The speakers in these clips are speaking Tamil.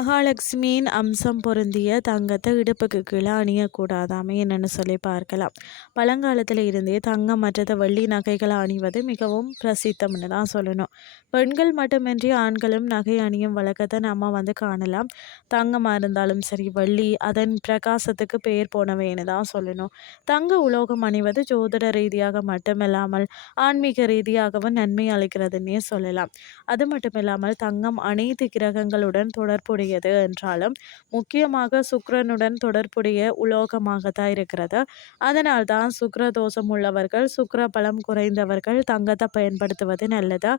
மகாலட்சுமியின் அம்சம் பொருந்திய தங்கத்தை இடுப்புக்கு கீழே அணியக்கூடாதாமே என்னன்னு சொல்லி பார்க்கலாம். பழங்காலத்தில் இருந்தே தங்கம் மற்றது வெள்ளி நகைகளை அணிவது மிகவும் பிரசித்தம்னு தான் சொல்லணும். பெண்கள் மட்டுமின்றி ஆண்களும் நகை அணியும் வழக்கத்தை நம்ம வந்து காணலாம். தங்கமாக இருந்தாலும் சரி வெள்ளி அதன் பிரகாசத்துக்கு பெயர் போனவைன்னு தான் சொல்லணும். தங்க உலோகம் அணிவது ஜோதிட ரீதியாக மட்டுமில்லாமல் ஆன்மீக ரீதியாகவும் நன்மை அளிக்கிறதுன்னே சொல்லலாம். அது மட்டுமில்லாமல் தங்கம் அனைத்து கிரகங்களுடன் தொடர்புடைய தொடர்புடையது என்றாலும் முக்கியமாக சுக்கரனுடன் தொடர்புடைய உலோகமாக தான் இருக்கிறது. அதனால் தான் சுக்கர தோஷம் உள்ளவர்கள் சுக்கர பலம் குறைந்தவர்கள் தங்கத்தை பயன்படுத்துவது நல்லது.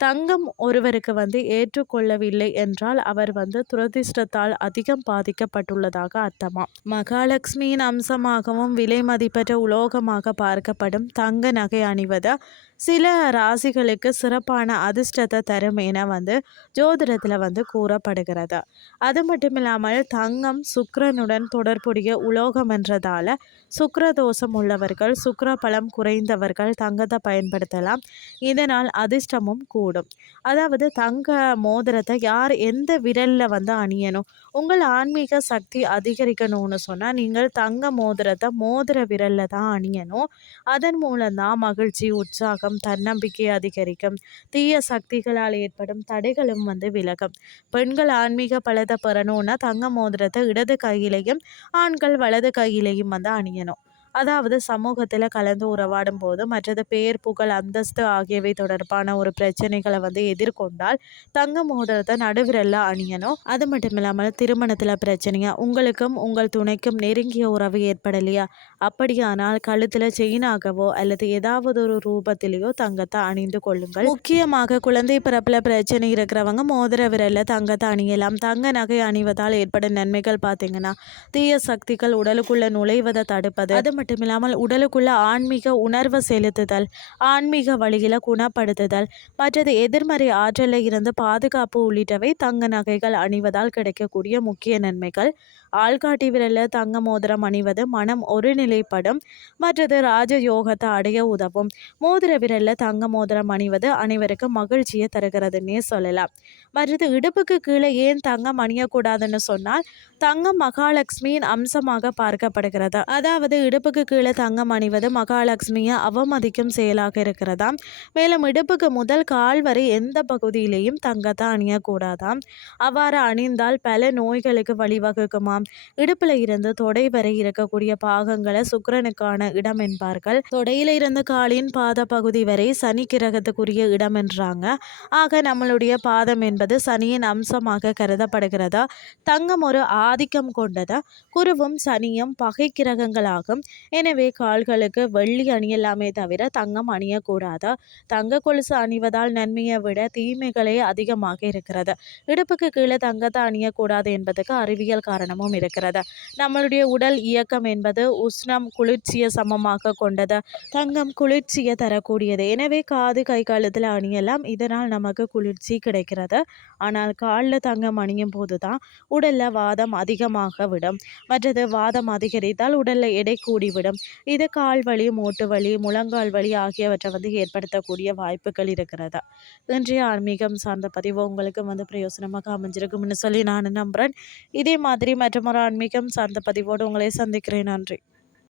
தங்கம் ஒருவருக்கு வந்து ஏற்றுக்கொள்ளவில்லை என்றால் அவர் வந்து துரதிர்ஷ்டத்தால் அதிகம் பாதிக்கப்பட்டுள்ளதாக அர்த்தமா? மகாலட்சுமியின் அம்சமாகவும் விலை மதிப்பற்ற உலோகமாக பார்க்கப்படும் தங்க நகை அணிவது சில ராசிகளுக்கு சிறப்பான அதிர்ஷ்டத்தை தரும் என வந்து ஜோதிடத்தில் வந்து கூறப்படுகிறது. அது மட்டும் இல்லாமல் தங்கம் சுக்கரனுடன் தொடர்புடைய உலோகம் என்றதால் சுக்கர தோஷம் உள்ளவர்கள் சுக்கர பலம் குறைந்தவர்கள் தங்கத்தை பயன்படுத்தலாம். இதனால் அதிர்ஷ்டமும் கூடும். அதாவது தங்க மோதிரத்தை யார் எந்த விரலில் வந்து அணியணும்? உங்கள் ஆன்மீக சக்தி அதிகரிக்கணும்னு சொன்னால் நீங்கள் தங்க மோதிரத்தை மோதிர விரலில் தான் அணியணும். அதன் மூலம்தான் மகிழ்ச்சி உற்சாகம் தன்னம்பிக்கை அதிகரிக்கும். தீய சக்திகளால் ஏற்படும் தடைகளும் வந்து விலகும். பெண்கள் ஆன்மீக பலத்தை பெறணும்னா தங்க மோதிரத்தை இடது கையிலையும் ஆண்கள் வலது கையிலையும் வந்து அணியணும். அதாவது சமூகத்தில் கலந்து உறவாடும் போது மற்றது பெயர் புகழ் அந்தஸ்து ஆகியவை தொடர்பான ஒரு பிரச்சனைகளை வந்து எதிர்கொண்டால் தங்க மோதிரத்தை நடுவிரல்ல அணியணும். அது மட்டும் இல்லாமல் திருமணத்தில் பிரச்சனையா உங்களுக்கும் உங்கள் துணைக்கும் நெருங்கிய உறவு ஏற்படலையா? அப்படியானால் கழுத்தில் செயினாகவோ அல்லது ஏதாவது ஒரு ரூபத்திலேயோ தங்கத்தை அணிந்து கொள்ளுங்கள். முக்கியமாக குழந்தை பிறப்பில் பிரச்சனை இருக்கிறவங்க மோதிர விரல்ல தங்கத்தை அணியலாம். தங்க நகை அணிவதால் ஏற்படும் நன்மைகள் பார்த்தீங்கன்னா தீய சக்திகள் உடலுக்குள்ள நுழைவதை தடுப்பது. அது மட்டுமில்லாமல் உடலுக்குள்ள ஆன்மீக உணர்வை செலுத்துதல் ஆன்மீக வழியில் குணப்படுத்துதல் மற்றது எதிர்மறை ஆற்றலில் இருந்து பாதுகாப்பு உள்ளிட்டவை தங்க நகைகள் அணிவதால் கிடைக்கக்கூடிய முக்கிய நன்மைகள். ஆள்காட்டி விரலில் தங்க மோதிரம் அணிவது மனம் ஒருநிலைப்படும் மற்றது ராஜயோகத்தை அடைய உதவும். மோதிர விரலில் தங்க மோதிரம் அணிவது அனைவருக்கும் மகிழ்ச்சியை தருகிறதுன்னே சொல்லலாம். மற்றது இடுப்புக்கு கீழே ஏன் தங்கம் அணியக்கூடாதுன்னு சொன்னால் தங்கம் மகாலட்சுமியின் அம்சமாக பார்க்கப்படுகிறது. அதாவது இடுப்புக்கு கீழே தங்கம் அணிவது மகாலட்சுமியை அவமதிக்கும் செயலாக இருக்கிறதாம். மேலும் இடுப்புக்கு முதல் கால் வரை எந்த பகுதியிலையும் தங்கத்தை அணியக்கூடாதாம். அவ்வாறு அணிந்தால் பல நோய்களுக்கு வழிவகுக்குமாம். இடுப்புல இருந்து தொடை வரை இருக்கக்கூடிய பாகங்களை சுக்கரனுக்கான இடம் என்பார்கள். தொடையில இருந்து காலின் பாத பகுதி வரை சனி கிரகத்துக்குரிய இடம் என்றாங்க. ஆக நம்மளுடைய பாதம் என்பது சனியின் அம்சமாக கருதப்படுகிறதா? தங்கம் ஒரு ஆதிக்கம் கொண்டதா? குருவும் சனியும் பகை கிரகங்களாகும். எனவே கால்களுக்கு வெள்ளி அணியலாமே தவிர தங்கம் அணியக்கூடாதா? தங்க கொலுசு அணிவதால் நன்மையை விட தீமைகளே அதிகமாக இருக்கிறது. இடுப்புக்கு கீழே தங்கத்தை அணியக்கூடாது என்பதுக்கு அறிவியல் காரணமும் இருக்கிறது. நம்மளுடைய உடல் இயக்கம் என்பது உஷ்ணம் குளிர்ச்சியை சமமாக கொண்டது. தங்கம் குளிர்ச்சியை தரக்கூடியது. எனவே காது கை காலத்தில் அணியலாம். இதனால் நமக்கு குளிர்ச்சி கிடைக்கிறது. ஆனால் காலில் தங்கம் அணியும் போது தான் உடலில் வாதம் அதிகமாக விடும். மற்றது வாதம் அதிகரித்தால் உடலில் எடை கூடி கூடிவிடும் இது கால் வலி மூட்டு வலி முழங்கால் வலி ஆகியவற்றை வந்து ஏற்படுத்தக்கூடிய வாய்ப்புகள் இருக்கிறதா? இன்றைய ஆன்மீகம் சார்ந்த பதிவு உங்களுக்கு வந்து பிரயோசனமாக அமைஞ்சிருக்கும்னு சொல்லி நான் நம்புகிறேன் இதே மாதிரி மற்றும் ஒரு ஆன்மீகம் சார்ந்த பதிவோடு உங்களை சந்திக்கிறேன். நன்றி.